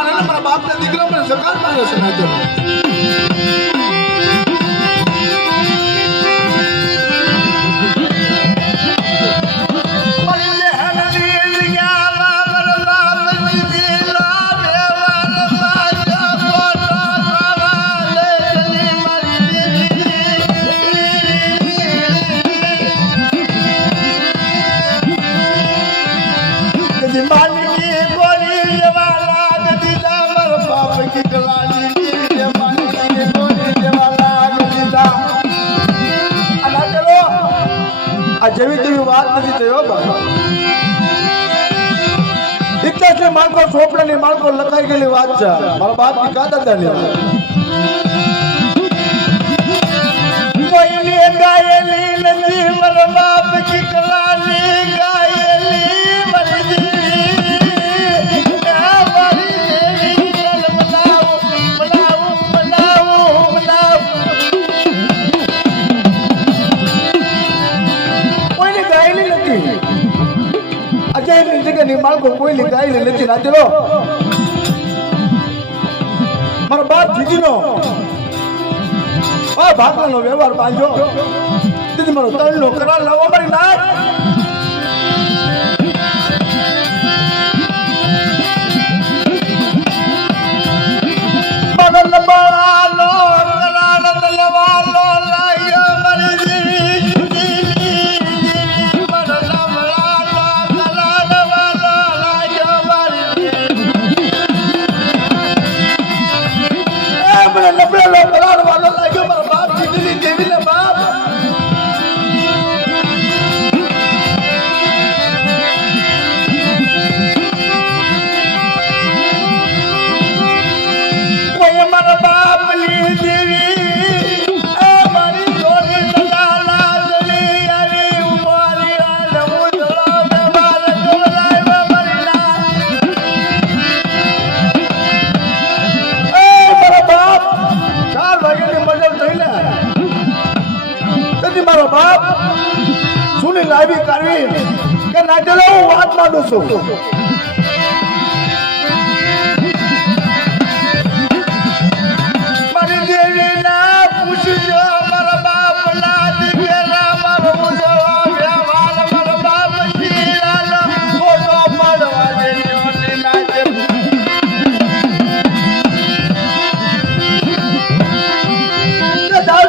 મારે ને મારા બાપના દીકરા મને સકાર મારે છે ના તો જેવી તેવી વાત નથી થયો ઇતિહાસ ની માળકો ચોપડા ની માળકો લખાઈ ગયેલી વાત છે મારા બાપ ની કા દાદા ની કોઈની ગાયેલી નથી મારા બાપ કી કલાની ગાયેલી મરજી માળકો કોઈ લીધાયેલી નથી નાચેલો મારા બાપ જીજીનો ભાગવાનો વ્યવહાર બાંધો દીદી મારો તળનો કરાર લાવો મારી નાચ લાવી કરવી કે ના ચલો હું વાત માંડું છું મારી દેવી ના પૂછજો મારા બાપ ના દીકરા મારો મુજો વ્યવહાર મારા બાપ શીરાનો ફોટો પાડવા દેજો નાચે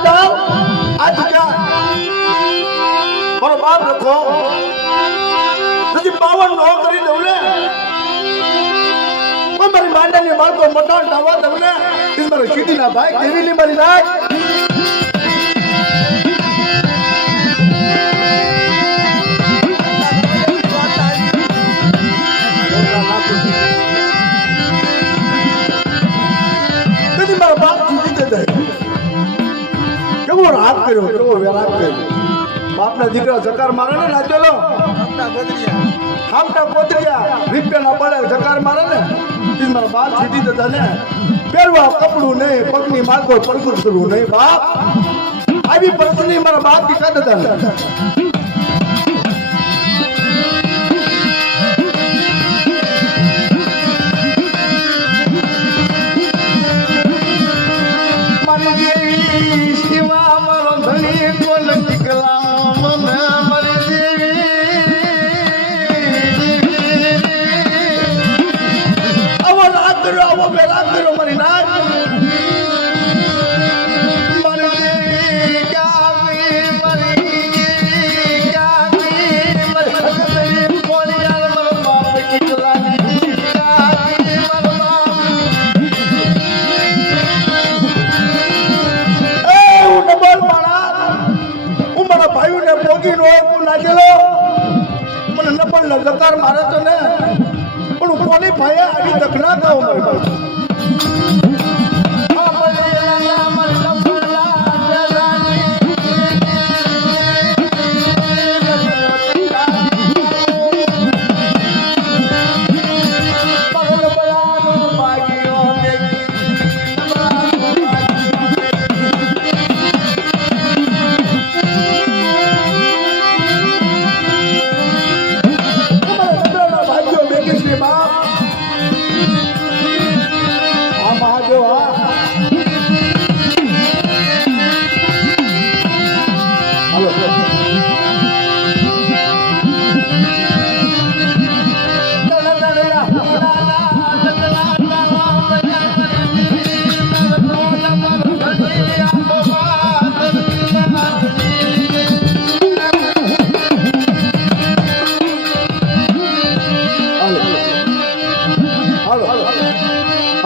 જાઓ આજ ક્યાં મારો બાપ રખો પાવન નો કરી દઉં ને કોઈ મારી માંડાની બાળકો મટાણ થવા દઉં ને એ મારો સીધી ના ભાઈ કેવી ની મારી નાખ મારો બાપ જીતી જાય કેવો રાગ કર્યો કેવો વેરાગ કર્યો બાપના દીકરા જકાર મારે ને નાચેલો હામટા કોતરિયા રીપેના પડે જકાર મારે ને મારા બાપ સીધી જતા ને પહેરવા કપડું નહીં પગની માગો પડકું કરવું નહીં બાપ આવી પરિસ્થિતિ મારા બાપ દીકરા જતા ને જકાર મારે તો ને પણ કોની ભાઈ આવી દખના ખાવ મારી પાસે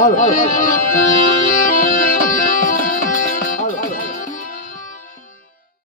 હાલો